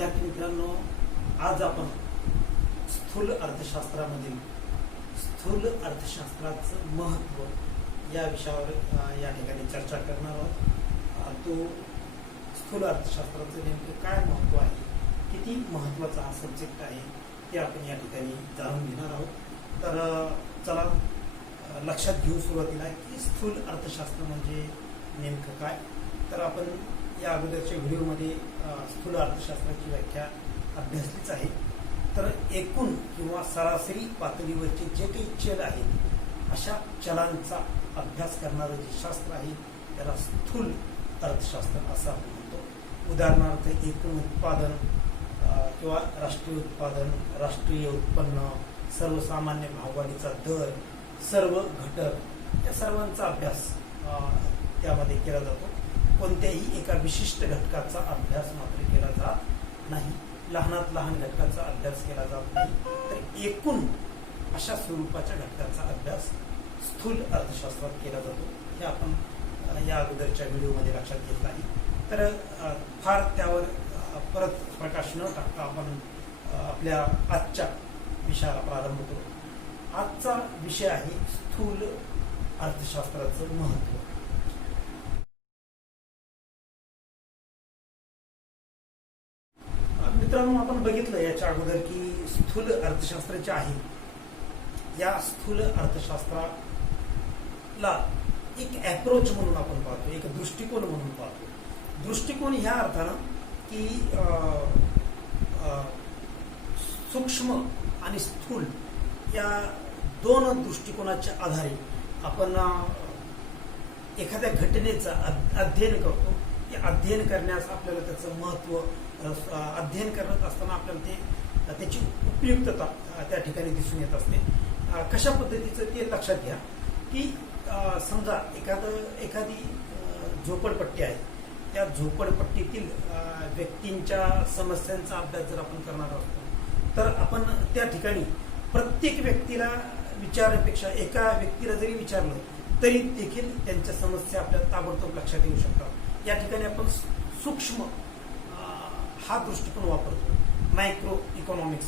विद्यार्थी मित्रांनो, आज आपण स्थूल अर्थशास्त्रामधील स्थूल अर्थशास्त्राचं महत्त्व या विषयावर या ठिकाणी चर्चा करणार आहोत। तो स्थूल अर्थशास्त्राचं नेमकं काय महत्त्व आहे, किती महत्त्वाचा हा सब्जेक्ट आहे ते आपण या ठिकाणी जाणून घेणार आहोत। तर चला लक्षात घेऊ सुरुवातीला की स्थूल अर्थशास्त्र म्हणजे नेमकं काय। तर आपण या अगोदरच्या व्हिडिओमध्ये स्थूल अर्थशास्त्राची व्याख्या अभ्यासलीच आहे। तर एकूण किंवा सरासरी पातळीवरचे जे काही चल आहेत अशा चलांचा अभ्यास करणारं जे शास्त्र आहे त्याला स्थूल अर्थशास्त्र असं आपण म्हणतो। उदाहरणार्थ एकूण उत्पादन किंवा राष्ट्रीय उत्पादन, राष्ट्रीय उत्पन्न, सर्वसामान्य भाववाढीचा दर, सर्व घटक या सर्वांचा अभ्यास त्यामध्ये केला जातो। कोणत्याही एका विशिष्ट घटकाचा अभ्यास मात्र केला जात नाही, लहानात लहान घटकाचा अभ्यास केला जात नाही, तर एकूण अशा स्वरूपाच्या घटकाचा अभ्यास स्थूल अर्थशास्त्रात केला जातो। हे आपण या अगोदरच्या व्हिडिओमध्ये लक्षात घेतलं आहे। तर फार त्यावर परत प्रकाश न टाकता आपण आपल्या आजच्या विषयाला प्रारंभ करू। आजचा विषय आहे स्थूल अर्थशास्त्राचं महत्त्व। मित्रांनो, आपण बघितलं याच्या अगोदर की स्थूल अर्थशास्त्र जे आहे या स्थूल अर्थशास्त्राला एक अप्रोच म्हणून आपण पाहतो, एक दृष्टिकोन म्हणून पाहतो। दृष्टिकोन ह्या अर्थानं की सूक्ष्म आणि स्थूल या दोन दृष्टिकोनाच्या आधारे आपण एखाद्या घटनेचं अध्ययन करतो। ते अध्ययन करण्यास आपल्याला त्याचं महत्त्व अध्ययन करत असताना आपल्याला त्याची उपयुक्तता त्या ठिकाणी दिसून येत असते। कशा पद्धतीचं ते लक्षात घ्या की समजा एखादी झोपडपट्टी आहे, त्या झोपडपट्टीतील व्यक्तींच्या समस्यांचा अभ्यास जर आपण करणार असतो तर आपण त्या ठिकाणी प्रत्येक व्यक्तीला विचारण्यापेक्षा एका व्यक्तीला जरी विचारलं तरी देखील त्यांच्या समस्या आपल्याला ताबडतोब लक्षात येऊ शकतात। या ठिकाणी आपण सूक्ष्म हा दृष्टिकोन वापरतो, मायक्रो इकॉनॉमिक्स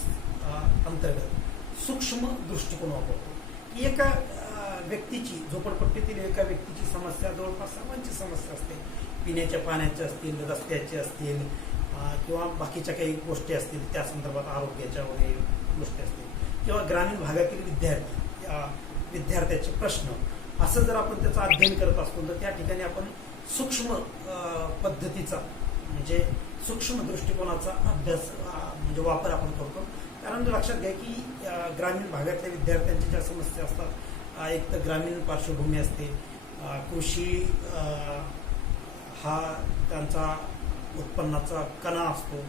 अंतर्गत सूक्ष्म दृष्टिकोन वापरतो। एका व्यक्तीची, झोपडपट्टीतील एका व्यक्तीची समस्या जवळपास सर्वांची समस्या असते। पिण्याच्या पाण्याच्या असतील, रस्त्याचे असतील किंवा बाकीच्या काही गोष्टी असतील, त्या संदर्भात आरोग्याच्या वगैरे गोष्टी असतील, किंवा ग्रामीण भागातील विद्यार्थ्याचे प्रश्न, असं जर आपण त्याचं अध्ययन करत असतो तर त्या ठिकाणी आपण सूक्ष्म पद्धतीचा म्हणजे सूक्ष्म दृष्टिकोनाचा अभ्यास म्हणजे वापर आपण करतो। कारण लक्षात घ्या की ग्रामीण भागातल्या विद्यार्थ्यांच्या ज्या समस्या असतात, एक तर ग्रामीण पार्श्वभूमी असते, कृषी हा त्यांचा उत्पन्नाचा कणा असतो,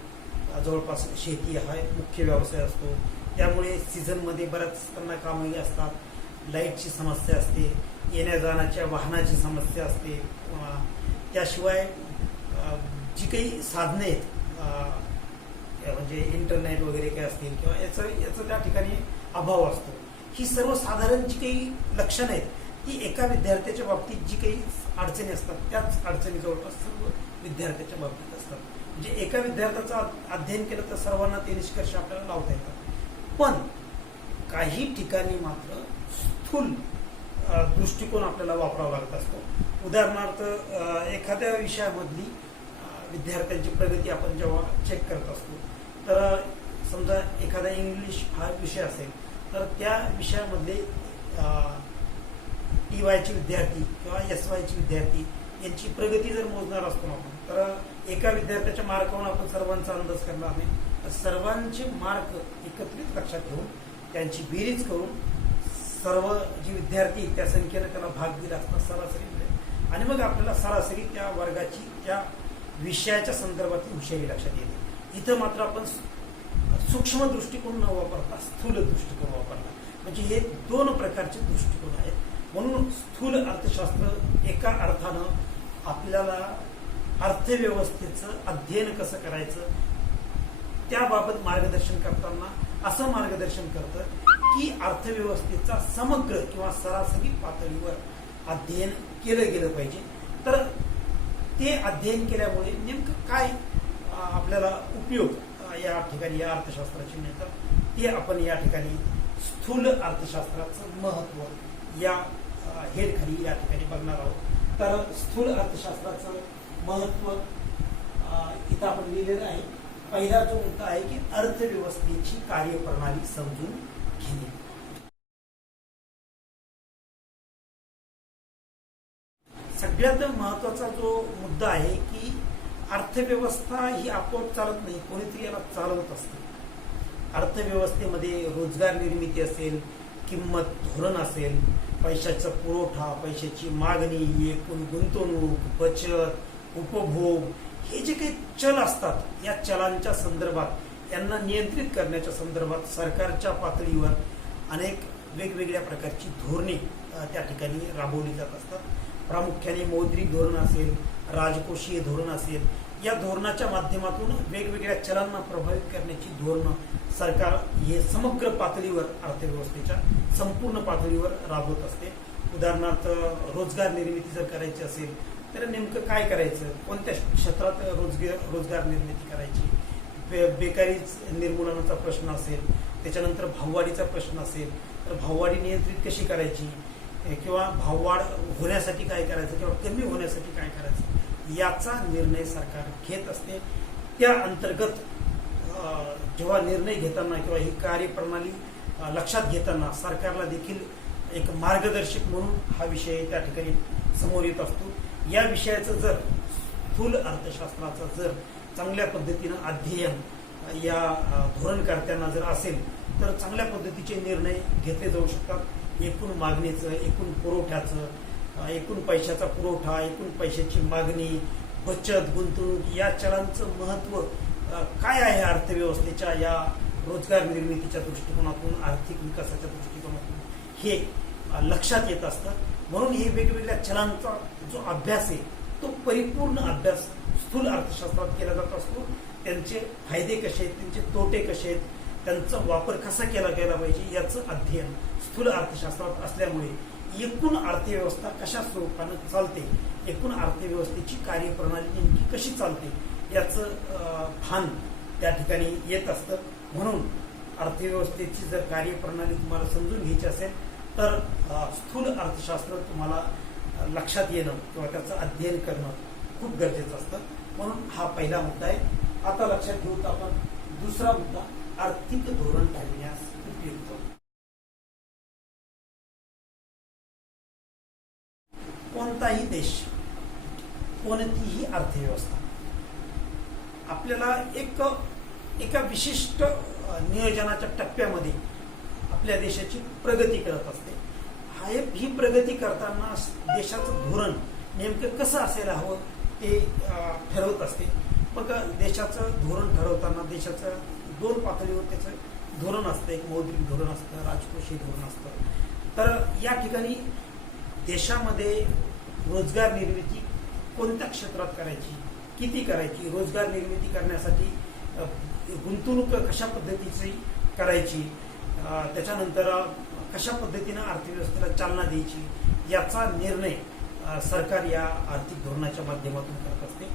जवळपास शेती हा मुख्य व्यवसाय असतो, त्यामुळे सीझनमध्ये बऱ्याच त्यांना कामही असतात, लाईटची समस्या असते, येण्या जाण्याच्या वाहनाची समस्या असते, त्याशिवाय जी काही साधने आहेत म्हणजे इंटरनेट वगैरे काय असतील किंवा याचं त्या ठिकाणी अभाव असतो। ही सर्वसाधारण जी काही लक्षणं आहेत ती एका विद्यार्थ्याच्या बाबतीत जी काही अडचणी असतात त्याच अडचणी जवळपास सर्व विद्यार्थ्याच्या बाबतीत असतात। म्हणजे एका विद्यार्थ्याचं अध्ययन केलं तर सर्वांना ते निष्कर्ष आपल्याला लावता येतात। पण काही ठिकाणी मात्र स्थूल दृष्टिकोन आपल्याला वापरावा लागत असतो। उदाहरणार्थ एखाद्या विषयामधली विद्यार्थ्यांची प्रगती आपण जेव्हा चेक करत असतो तर समजा एखादा इंग्लिश हा विषय असेल तर त्या विषयामधले TYचे विद्यार्थी किंवा SYचे विद्यार्थी यांची प्रगती जर मोजणार असतो आपण तर एका विद्यार्थ्याच्या मार्कावरून आपण सर्वांचा अंदाज करणार नाही, तर सर्वांचे मार्क एकत्रित लक्षात घेऊन त्यांची बेरीज करून सर्व जे विद्यार्थी त्या संख्येनं त्याला भाग दिला असता सरासरी मिळेल आणि मग आपल्याला सरासरी त्या वर्गाची त्या विषयाच्या संदर्भातली हुशारी लक्षात येते। इथं मात्र आपण सूक्ष्म दृष्टिकोन न वापरता स्थूल दृष्टिकोन वापरला, म्हणजे हे दोन प्रकारचे दृष्टिकोन आहेत। म्हणून स्थूल अर्थशास्त्र एका अर्थानं आपल्याला अर्थव्यवस्थेचं अध्ययन कसं करायचं त्याबाबत मार्गदर्शन करताना असं मार्गदर्शन करतं की अर्थव्यवस्थेचा समग्र किंवा सरासरी पातळीवर अध्ययन केलं गेलं पाहिजे। तर ते अध्ययन केल्यामुळे नेमकं काय आपल्याला उपयोग या ठिकाणी या अर्थशास्त्राची मिळतात ते आपण या ठिकाणी स्थूल अर्थशास्त्राचं महत्त्व या हेड खाली या ठिकाणी बघणार आहोत. तर स्थूल अर्थशास्त्राचं महत्त्व इथं आपण लिहिलेलं आहे. पहिला जो मुद्दा आहे की अर्थव्यवस्थेची कार्यप्रणाली समजून घेणे. सगळ्यात महत्वाचा जो मुद्दा आहे की अर्थव्यवस्था ही आपोआप चालत नाही, कोणीतरी याला चालवत असते. अर्थव्यवस्थेमध्ये रोजगार निर्मिती असेल, किंमत धोरण असेल, पैशाचा पुरवठा, पैशाची मागणी, एकूण गुंतवणूक, बचत, उपभोग, हे जे काही चल असतात या चलांच्या संदर्भात यांना नियंत्रित करण्याच्या संदर्भात सरकारच्या पातळीवर अनेक वेगवेगळ्या प्रकारची धोरणे त्या ठिकाणी राबवली जात असतात. प्रामुख्याने मौद्रिक धोरण असेल, राजकोषीय धोरण असेल, या धोरणाच्या माध्यमातून वेगवेगळ्या चलांना प्रभावित करण्याची धोरणं सरकार हे समग्र पातळीवर अर्थव्यवस्थेच्या संपूर्ण पातळीवर राबवत असते. उदाहरणार्थ रोजगार निर्मिती जर करायची असेल तर नेमकं काय करायचं, कोणत्या क्षेत्रात रोजगार निर्मिती करायची, बेकारी निर्मूलनाचा प्रश्न असेल, त्याच्यानंतर भाववाढीचा प्रश्न असेल तर भाववाढी नियंत्रित कशी करायची, किंवा भाववाढ होण्यासाठी काय करायचं किंवा कमी होण्यासाठी काय करायचं, याचा निर्णय सरकार घेत असते. त्या अंतर्गत जेव्हा निर्णय घेताना किंवा ही कार्यप्रणाली लक्षात घेताना सरकारला देखील एक मार्गदर्शक म्हणून हा विषय त्या ठिकाणी समोर येत असतो. या विषयाचं जर स्थूल अर्थशास्त्राचं जर चांगल्या पद्धतीनं अध्ययन या धोरणकर्त्यांना जर असेल तर चांगल्या पद्धतीचे निर्णय घेतले जाऊ शकतात. एकूण मागणीचं, एकूण पुरवठ्याचं, एकूण पैशाचा पुरवठा, एकूण पैशाची मागणी, बचत, गुंतवणूक या चलांचं महत्त्व काय आहे अर्थव्यवस्थेच्या या रोजगार निर्मितीच्या दृष्टिकोनातून, आर्थिक विकासाच्या दृष्टिकोनातून हे लक्षात येत असतं. म्हणून हे वेगवेगळ्या चलांचा जो अभ्यास आहे तो परिपूर्ण अभ्यास स्थूल अर्थशास्त्रात केला जात असतो. त्यांचे फायदे कसे आहेत, त्यांचे तोटे कसे आहेत, त्यांचा वापर कसा केला गेला पाहिजे याचं अध्ययन स्थूल अर्थशास्त्रात असल्यामुळे एकूण अर्थव्यवस्था कशा स्वरूपानं चालते, एकूण अर्थव्यवस्थेची कार्यप्रणाली नेमकी कशी चालते याचं भान त्या ठिकाणी येत असतं. म्हणून अर्थव्यवस्थेची जर कार्यप्रणाली तुम्हाला समजून घ्यायची असेल तर स्थूल अर्थशास्त्र तुम्हाला लक्षात येणं किंवा त्याचं अध्ययन करणं खूप गरजेचं असतं. म्हणून हा पहिला मुद्दा आहे. आता लक्षात घेऊन आपण दुसरा मुद्दा, आर्थिक धोरण ठरविण्यास उपयुक्त. कोणताही देश, कोणतीही अर्थव्यवस्था आपल्याला एका विशिष्ट नियोजनाच्या टप्प्यामध्ये आपल्या देशाची प्रगती करत असते. ही प्रगती करताना देशाचं धोरण नेमकं कसं असायला हवं ते ठरवत असते. मग देशाचं धोरण ठरवताना देशाचं दोन पातळीवर त्याचं धोरण असतं. एक मौद्रिक धोरण असतं, राजकोषीय धोरण असतं. तर या ठिकाणी देशामध्ये रोजगार निर्मिती कोणत्या क्षेत्रात करायची, किती करायची, रोजगार निर्मिती करण्यासाठी गुंतवणूक कशा पद्धतीची करायची, त्याच्यानंतर कशा पद्धतीनं अर्थव्यवस्थेला चालना द्यायची याचा निर्णय सरकार या आर्थिक धोरणाच्या माध्यमातून करत असते.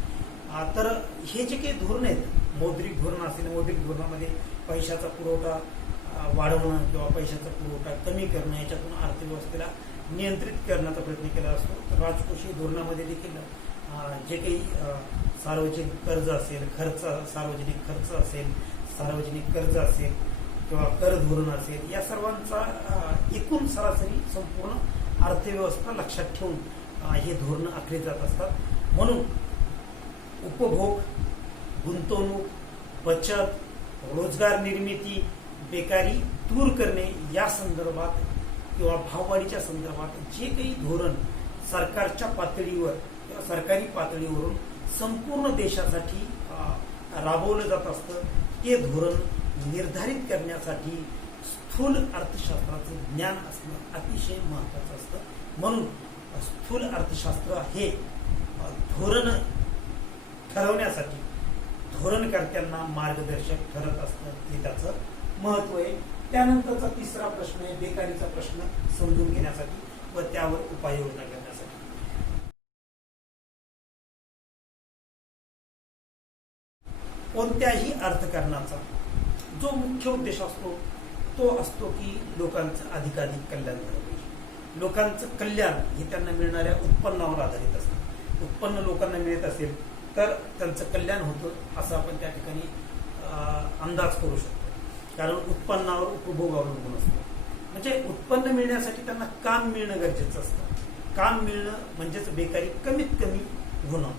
तर हे जे काही धोरण आहेत, मौद्रिक धोरण असेल, मौद्रिक धोरणामध्ये पैशाचा पुरवठा वाढवणं किंवा पैशाचा पुरवठा कमी करणं, याच्यातून अर्थव्यवस्थेला नियंत्रित करण्याचा प्रयत्न केला असतो. तर राजकोषीय धोरणामध्ये देखील जे काही सार्वजनिक कर्ज असेल, सार्वजनिक खर्च असेल, सार्वजनिक कर्ज असेल किंवा कर धोरण असेल, या सर्वांचा एकूण सरासरी संपूर्ण अर्थव्यवस्था लक्षात ठेवून हे धोरण आखले जात असतात. म्हणून उपभोग, गुंतवणूक, बचत, रोजगार निर्मिती, बेकारी दूर करणे या संदर्भात किंवा भाववाढीच्या संदर्भात जे काही धोरण सरकारच्या पातळीवर किंवा सरकारी पातळीवरून संपूर्ण देशासाठी राबवलं जात असतं, ते धोरण निर्धारित करण्यासाठी स्थूल अर्थशास्त्राचं ज्ञान असणं अतिशय महत्वाचं असतं. म्हणून स्थूल अर्थशास्त्र हे धोरण ठरवण्यासाठी धोरणकर्त्यांना मार्गदर्शक ठरत असतं, हे त्याचं महत्व आहे. त्यानंतरचा तिसरा प्रश्न आहे बेकारीचा प्रश्न समजून घेण्यासाठी व त्यावर उपाययोजना करण्यासाठी. कोणत्याही अर्थकारणाचा जो मुख्य उद्देश असतो तो असतो की लोकांचं अधिकाधिक कल्याण झालं पाहिजे. लोकांचं कल्याण हे त्यांना मिळणाऱ्या उत्पन्नावर आधारित असतं. उत्पन्न लोकांना मिळत असेल तर त्यांचं कल्याण होतं असं आपण त्या ठिकाणी अंदाज करू शकतो. कारण उत्पन्नावर उपभोग अवलंबून असतो. म्हणजे उत्पन्न मिळण्यासाठी त्यांना काम मिळणं गरजेचं असतं. काम मिळणं म्हणजेच बेकारी कमीत कमी होणं.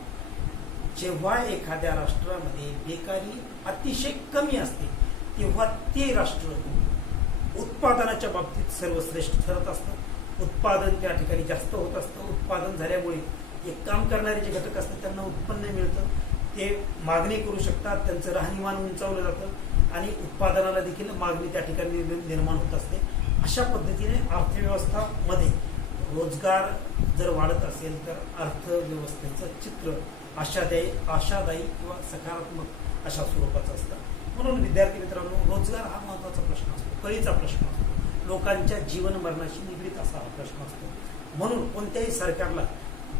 जेव्हा एखाद्या राष्ट्रामध्ये बेकारी अतिशय कमी असते तेव्हा ते राष्ट्र उत्पादनाच्या बाबतीत सर्वश्रेष्ठ ठरत असतं. उत्पादन त्या ठिकाणी जास्त होत असतं. उत्पादन झाल्यामुळे एक काम करणारे जे घटक असतात त्यांना उत्पन्न मिळतं. ते मागणी करू शकतात. त्यांचं राहणीमान उंचावलं जातं आणि उत्पादनाला देखील मागणी त्या ठिकाणी निर्माण होत असते. अशा पद्धतीने अर्थव्यवस्थामध्ये रोजगार जर वाढत असेल तर अर्थव्यवस्थेचं चित्र आशादायी किंवा सकारात्मक अशा स्वरूपाचं असतं. म्हणून विद्यार्थी मित्रांनो, रोजगार हा महत्त्वाचा प्रश्न असतो. कळीचा प्रश्न असतो. लोकांच्या जीवन मरणाशी निगडीत असा हा प्रश्न असतो. म्हणून कोणत्याही सरकारला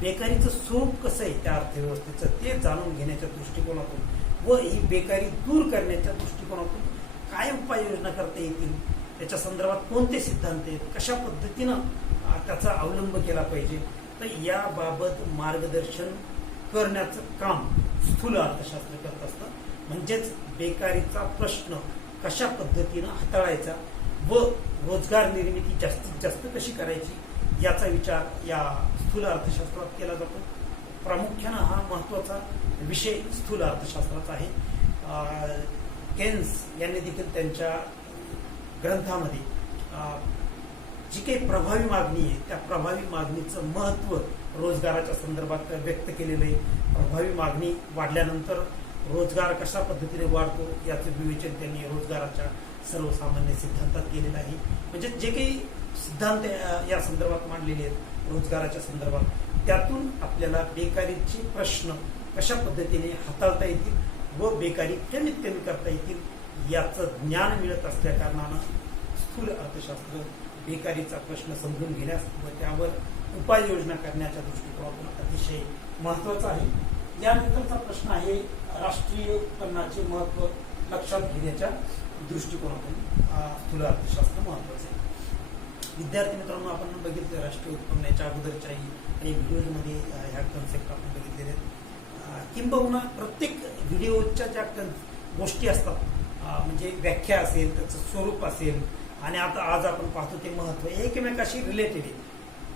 बेकारीचं स्वरूप कसं आहे त्या अर्थव्यवस्थेचं ते जाणून घेण्याच्या दृष्टिकोनातून व ही बेकारी दूर करण्याच्या दृष्टिकोनातून काय उपाययोजना करता येतील, त्याच्या संदर्भात कोणते सिद्धांत आहेत, कशा पद्धतीनं त्याचा अवलंब केला पाहिजे, तर याबाबत मार्गदर्शन करण्याचं काम स्थूल अर्थशास्त्र करत असतं. म्हणजेच बेकारीचा प्रश्न कशा पद्धतीनं हाताळायचा व रोजगार निर्मिती जास्तीत जास्त कशी करायची याचा विचार या स्थूल अर्थशास्त्रात केला जातो. प्रामुख्यानं हा महत्त्वाचा विषय स्थूल अर्थशास्त्राचा आहे. केन्स यांनी देखील त्यांच्या ग्रंथामध्ये जी काही प्रभावी मागणी आहे त्या प्रभावी मागणीचं महत्त्व रोजगाराच्या संदर्भात व्यक्त केलेलं आहे. प्रभावी मागणी वाढल्यानंतर रोजगार कशा पद्धतीने वाढतो याचं विवेचन त्यांनी रोजगाराच्या सर्वसामान्य सिद्धांतात केलेलं आहे. म्हणजे जे काही सिद्धांत या संदर्भात मांडलेले आहेत रोजगाराच्या संदर्भात त्यातून आपल्याला बेकारीचे प्रश्न कशा पद्धतीने हाताळता येतील व बेकारी कमीत कमी करता येतील याचं ज्ञान मिळत असल्या कारणानं स्थूल अर्थशास्त्र बेकारीचा प्रश्न समजून घेण्यास व त्यावर उपाययोजना करण्याच्या दृष्टिकोनातून अतिशय महत्त्वाचा आहे. यानंतरचा प्रश्न आहे राष्ट्रीय उत्पन्नाचे महत्त्व लक्षात घेण्याच्या दृष्टिकोनातून स्थूल अर्थशास्त्र महत्त्वाचे आहे. विद्यार्थी मित्रांनो, आपण बघितलं राष्ट्रीय उत्पन्नाच्या अगोदरच्याही काही व्हिडिओमध्ये ह्या कन्सेप्ट आपण बघितलेल्या आहेत. किंबहुना प्रत्येक व्हिडिओच्या ज्या गोष्टी असतात म्हणजे व्याख्या असेल, त्याचं स्वरूप असेल आणि आता आज आपण पाहतो ते महत्त्व एकमेकाशी रिलेटेड आहे,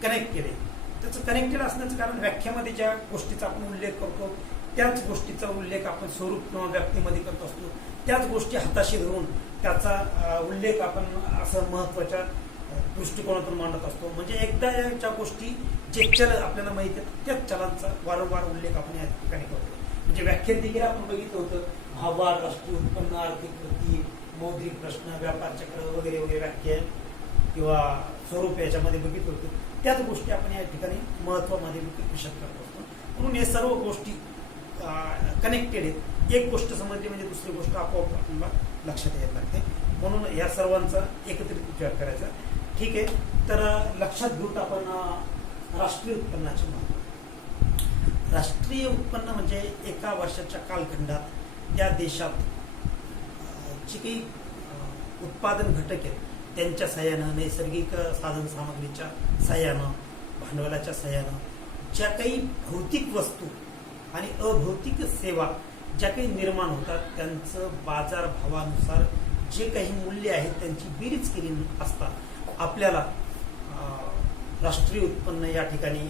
कनेक्टेड आहे. त्याचं कनेक्टेड असण्याचं कारण व्याख्यामध्ये ज्या गोष्टीचा आपण उल्लेख करतो त्याच गोष्टीचा उल्लेख आपण स्वरूप किंवा व्याप्तीमध्ये करत असतो. त्याच गोष्टी हाताशी धरून त्याचा उल्लेख आपण असं महत्त्वाच्या दृष्टिकोनातून मांडत असतो. म्हणजे एकदा याच्या गोष्टी जे चल आपल्याला माहिती आहेत त्याच चलांचा वारंवार उल्लेख आपण या ठिकाणी करतो. म्हणजे व्याख्यात देखील आपण बघितलं होतं भाववाढ, राष्ट्रीय उत्पन्न, आर्थिक वृद्धी, मौद्रिक प्रश्न, व्यापार चक्र वगैरे वगैरे व्याख्या किंवा स्वरूप याच्यामध्ये बघितलं होतं. त्याच गोष्टी आपण या ठिकाणी महत्त्वामध्ये विशद करत असतो. म्हणून हे सर्व गोष्टी कनेक्टेड आहेत. एक गोष्ट समजली म्हणजे दुसरी गोष्ट आपोआप आपल्याला लक्षात यायला लागते. म्हणून या सर्वांचा एकत्रित विचार करायचा. ठीक आहे, तर लक्षात घेऊन आपण राष्ट्रीय उत्पन्नाचे महत्त्व. राष्ट्रीय उत्पन्न म्हणजे एका वर्षाच्या कालखंडात त्या देशात जे काही उत्पादन घटक आहेत त्यांच्या सहाय्यानं, नैसर्गिक साधन सामग्रीच्या सहाय्यानं, भांडवलाच्या सहाय्यानं ज्या काही भौतिक वस्तू आणि अभौतिक सेवा ज्या काही निर्माण होतात त्यांचं बाजारभावानुसार जे काही मूल्य आहे त्यांची बेरीज केली असता आपल्याला राष्ट्रीय उत्पन्न या ठिकाणी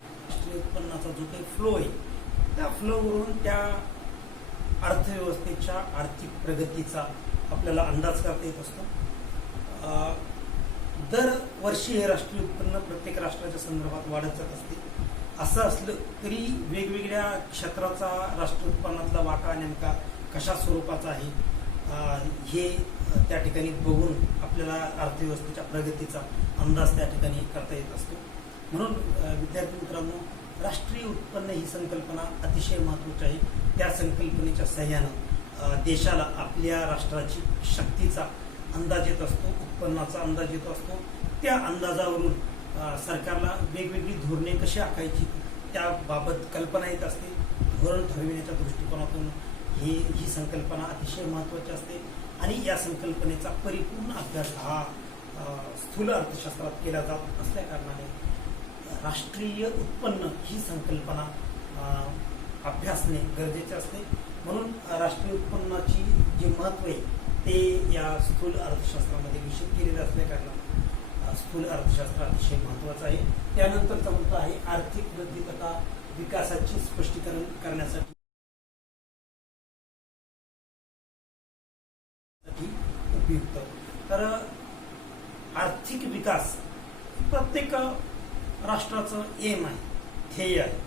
राष्ट्रीय उत्पन्नाचा जो काही फ्लो आहे त्या फ्लोवरून त्या अर्थव्यवस्थेच्या आर्थिक प्रगतीचा आपल्याला अंदाज करता येत असतो. दरवर्षी हे राष्ट्रीय उत्पन्न प्रत्येक राष्ट्राच्या संदर्भात वाढत जात असते. असं असलं तरी वेगवेगळ्या क्षेत्राचा राष्ट्रीय उत्पन्नातला वाटा नेमका कशा स्वरूपाचा आहे हे त्या ठिकाणी बघून आपल्याला अर्थव्यवस्थेच्या प्रगतीचा अंदाज त्या ठिकाणी करता येत असतो. म्हणून विद्यार्थी मित्रांनो, राष्ट्रीय उत्पन्न ही संकल्पना अतिशय महत्त्वाची आहे. त्या संकल्पनेच्या सहाय्यानं देशाला आपल्या राष्ट्राची शक्तीचा अंदाज येत असतो, उत्पन्नाचा अंदाज येत असतो. त्या अंदाजावरून सरकारला वेगवेगळी धोरणे कशी आखायची त्याबाबत कल्पना येत असते. धोरण ठरविण्याच्या दृष्टिकोनातून ही संकल्पना अतिशय महत्त्वाची असते आणि या संकल्पनेचा परिपूर्ण अभ्यास हा स्थूल अर्थशास्त्रात केला जात असल्या कारणाने राष्ट्रीय उत्पन्न ही संकल्पना अभ्यासणे गरजेचे असते. म्हणून राष्ट्रीय उत्पन्नाची जे महत्त्व आहे ते या स्थूल अर्थशास्त्रामध्ये विषद केलेले असल्या कारणाने स्थूल अर्थशास्त्र अतिशय महत्त्वाचं आहे. त्यानंतरचा मुद्दा आहे आर्थिक वृद्धी तथा विकासाची स्पष्टीकरण करण्यासाठी उपयुक्त. तर आर्थिक विकास प्रत्येक राष्ट्राचं एम आहे, ध्येय आहे.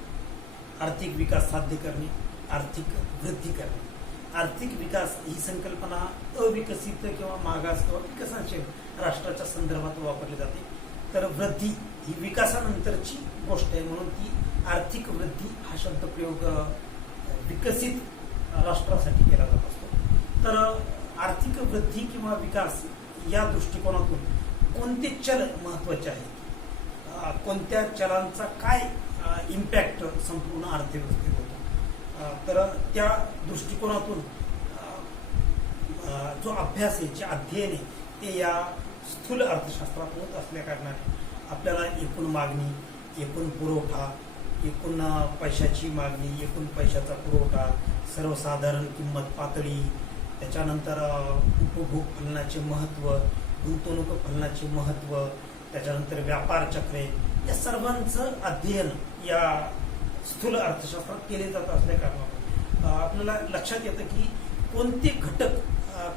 आर्थिक विकास साध्य करणे, आर्थिक वृद्धी करणे. आर्थिक विकास ही संकल्पना अविकसित किंवा मागास किंवा विकसनशील राष्ट्राच्या संदर्भात वापरली जाते. तर वृद्धी ही विकासानंतरची गोष्ट आहे, म्हणून ती आर्थिक वृद्धी हा शब्द प्रयोग विकसित राष्ट्रासाठी केला जात असतो. तर आर्थिक वृद्धी किंवा विकास या दृष्टिकोनातून कोणते चल महत्त्वाचे आहेत, कोणत्या चलांचा काय इम्पॅक्ट संपूर्ण अर्थव्यवस्थेत होतो, तर त्या दृष्टिकोनातून जो अभ्यास आहे, जे अध्ययन आहे ते या स्थूल अर्थशास्त्रात होत असल्या कारणाने आपल्याला एकूण मागणी, एकूण पुरवठा, एकूण पैशाची मागणी, एकूण पैशाचा पुरवठा, सर्वसाधारण किंमत पातळी, त्याच्यानंतर उपभोग फलनाचे महत्त्व, गुंतवणूक फलनाचे महत्त्व, त्याच्यानंतर व्यापार चक्रे, या सर्वांचं अध्ययन या स्थूल अर्थशास्त्रात केले जात असल्या कारणाने आपल्याला लक्षात येतं की कोणते घटक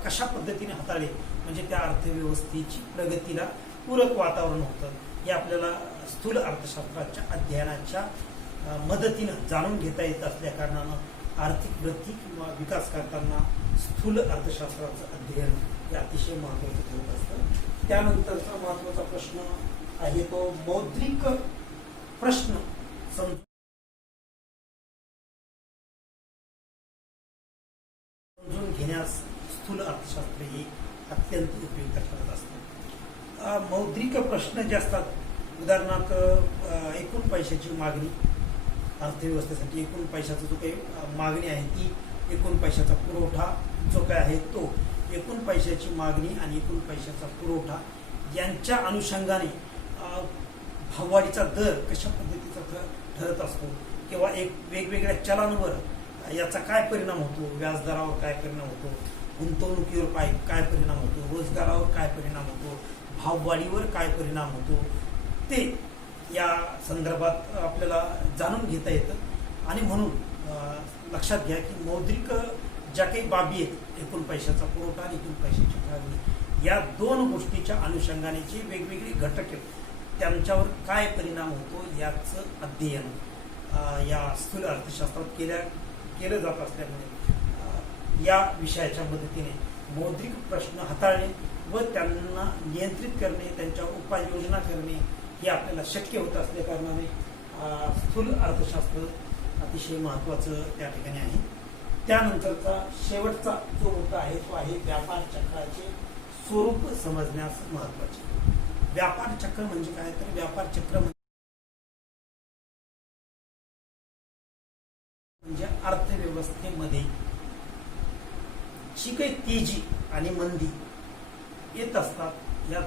कशा पद्धतीने हाताळले म्हणजे त्या अर्थव्यवस्थेची प्रगतीला पूरक वातावरण होतं, हे आपल्याला स्थूल अर्थशास्त्राच्या अध्ययनाच्या मदतीनं जाणून घेता येत असल्या कारणानं आर्थिक वृद्धी किंवा विकास करताना स्थूल अर्थशास्त्राचं अध्ययन हे अतिशय महत्त्वाचं ठरत असतं. त्यानंतरचा महत्त्वाचा प्रश्न आहे तो मौद्रिक प्रश्न समजून घेण्यास स्थूल अर्थशास्त्र हे अत्यंत उपयुक्त ठरत असतं. मौद्रिक प्रश्न जे असतात, उदाहरणार्थ एकूण पैशाची मागणी, अर्थव्यवस्थेसाठी एकूण पैशाचा जो काही मागणी आहे ती, एकूण पैशाचा पुरवठा जो काय आहे तो, एकूण पैशाची मागणी आणि एकूण पैशाचा पुरवठा यांच्या अनुषंगाने भाववाढीचा दर कशा पद्धतीचा ठरत असतो किंवा एक वेगवेगळ्या चलांवर याचा काय परिणाम होतो, व्याजदरावर काय परिणाम होतो, गुंतवणुकीवर काय परिणाम होतो, रोजगारावर काय परिणाम होतो, भाववाढीवर काय परिणाम होतो, ते या संदर्भात आपल्याला जाणून घेता येतं. आणि म्हणून लक्षात घ्या की मौद्रिक ज्या काही बाबी आहेत, एकूण पैशाचा पुरवठा आणि एकूण पैशाची मागणी, या दोन गोष्टीच्या अनुषंगाने जे वेगवेगळे घटक आहेत त्यांच्यावर काय परिणाम होतो याचं अध्ययन या स्थूल अर्थशास्त्रात केलं जात असल्यामुळे या विषयाच्या मदतीने मौद्रिक प्रश्न हाताळणे व त्यांना नियंत्रित करणे, त्यांच्यावर उपाययोजना करणे हे आपल्याला शक्य होत असल्या कारणाने स्थूल अर्थशास्त्र अतिशय महत्त्वाचं त्या ठिकाणी आहे. त्यानंतरचा शेवटचा जो मुद्दा आहे तो आहे व्यापार चक्राचे स्वरूप समजण्यास महत्त्वाचे. व्यापार चक्र म्हणजे काय, तर व्यापार चक्र म्हणजे अर्थव्यवस्थेमध्ये जी काही तेजी आणि मंदी येत असतात या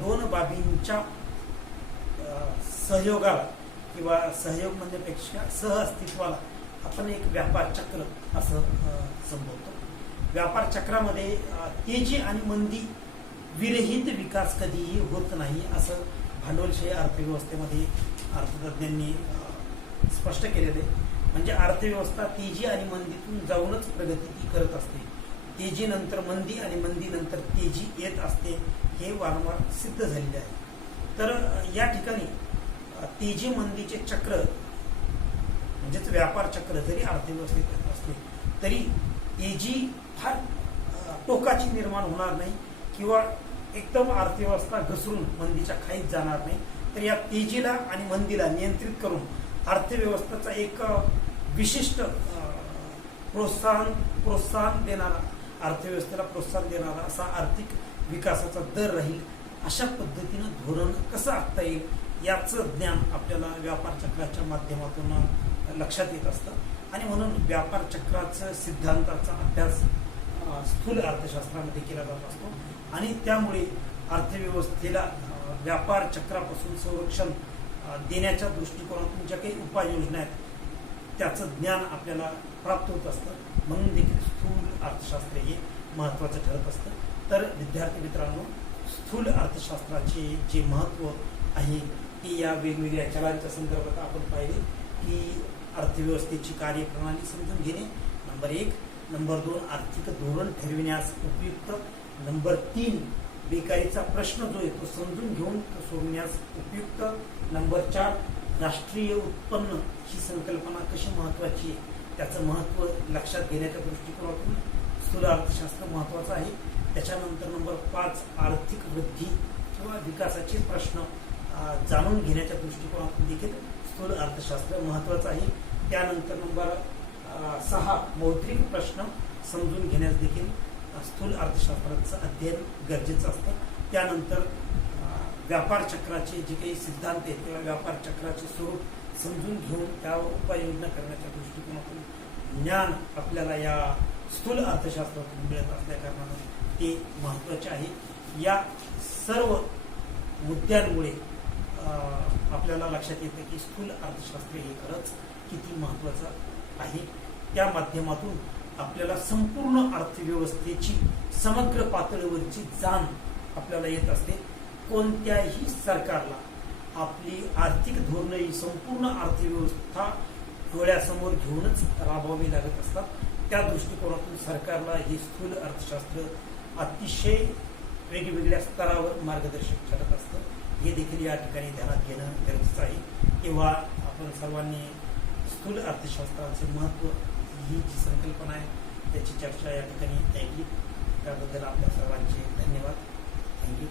दोन बाबींच्या सहयोगाला किंवा सहयोग म्हणण्यापेक्षा सहअस्तित्वाला आपण एक व्यापार चक्र असं संबोधतो. व्यापार चक्रामध्ये तेजी आणि मंदी विरहित विकास कधीही होत नाही असं भांडवलशाही अर्थव्यवस्थेमध्ये अर्थतज्ञांनी स्पष्ट केलेलं आहे. म्हणजे अर्थव्यवस्था तेजी आणि मंदीतून जाऊनच प्रगती ती करत असते. तेजीनंतर मंदी आणि मंदीनंतर तेजी येत असते हे वारंवार सिद्ध झालेले आहे. तर या ठिकाणी तेजी मंदीचे चक्र म्हणजेच व्यापार चक्र जरी अर्थव्यवस्थेत असले तरी तेजी फार टोकाची निर्माण होणार नाही किंवा एकदम अर्थव्यवस्था घसरून मंदीच्या खाईत जाणार नाही. तर या तेजीला आणि मंदीला नियंत्रित करून अर्थव्यवस्थेचा एक विशिष्ट प्रोत्साहन देणारा, अर्थव्यवस्थेला प्रोत्साहन देणारा असा आर्थिक विकासाचा दर राहील अशा पद्धतीनं धोरण कसं आखता येईल याचं ज्ञान आपल्याला व्यापार चक्राच्या माध्यमातून लक्षात येत असतं आणि म्हणून व्यापार चक्राचं सिद्धांताचा अभ्यास स्थूल अर्थशास्त्रामध्ये केला जात असतो आणि त्यामुळे अर्थव्यवस्थेला व्यापार चक्रापासून संरक्षण देण्याच्या दृष्टिकोनातून ज्या काही उपाययोजना आहेत त्याचं ज्ञान आपल्याला प्राप्त होत असतं. म्हणून देखील स्थूल अर्थशास्त्र हे महत्त्वाचं ठरत असतं. तर विद्यार्थी मित्रांनो, स्थूल अर्थशास्त्राचे जे महत्त्व आहे ते या वेगवेगळ्या चलांच्या संदर्भात आपण पाहिले की अर्थव्यवस्थेची कार्यप्रणाली समजून घेणे नंबर 1, नंबर 2 आर्थिक धोरण ठरविण्यास उपयुक्त, नंबर 3 बेकारीचा प्रश्न जो आहे तो समजून घेऊन तो सोडवण्यास उपयुक्त, नंबर 4 राष्ट्रीय उत्पन्न ही संकल्पना कशी महत्त्वाची आहे त्याचं महत्त्व लक्षात घेण्याच्या दृष्टिकोनातून स्थूल अर्थशास्त्र महत्त्वाचं आहे. त्याच्यानंतर नंबर 5 आर्थिक वृद्धी किंवा विकासाचे प्रश्न जाणून घेण्याच्या दृष्टिकोनातून देखील स्थूल अर्थशास्त्र महत्त्वाचं आहे. त्यानंतर नंबर 6 मौद्रिक प्रश्न समजून घेण्यास देखील स्थूल अर्थशास्त्राचं अध्ययन गरजेचं असतं. त्यानंतर व्यापार चक्राचे जे काही सिद्धांत आहेत किंवा व्यापार चक्राचे स्वरूप समजून घेऊन त्यावर उपाययोजना करण्याच्या दृष्टिकोनातून ज्ञान आपल्याला या स्थूल अर्थशास्त्रातून मिळत असल्याकारणानं ते महत्त्वाचे आहे. या सर्व मुद्द्यांमुळे आपल्याला लक्षात येतं की स्थूल अर्थशास्त्र हे खरंच किती महत्त्वाचं आहे. त्या माध्यमातून आपल्याला संपूर्ण अर्थव्यवस्थेची समग्र पातळीवरची जाण आपल्याला येत असते. कोणत्याही सरकारला आपली आर्थिक धोरणं ही संपूर्ण अर्थव्यवस्था डोळ्यासमोर घेऊनच राबवावी लागत असतात. त्या दृष्टिकोनातून सरकारला हे स्थूल अर्थशास्त्र अतिशय वेगवेगळ्या स्तरावर मार्गदर्शक ठरत असतं. हे देखील या ठिकाणी ध्यानात घेणं गरजेचं आहे. किंवा आपण सर्वांनी स्थूल अर्थशास्त्राचे महत्त्व ही जी संकल्पना आहे त्याची चर्चा या ठिकाणी ऐकली. त्याबद्दल आपल्या सर्वांचे धन्यवाद. थँक्यू.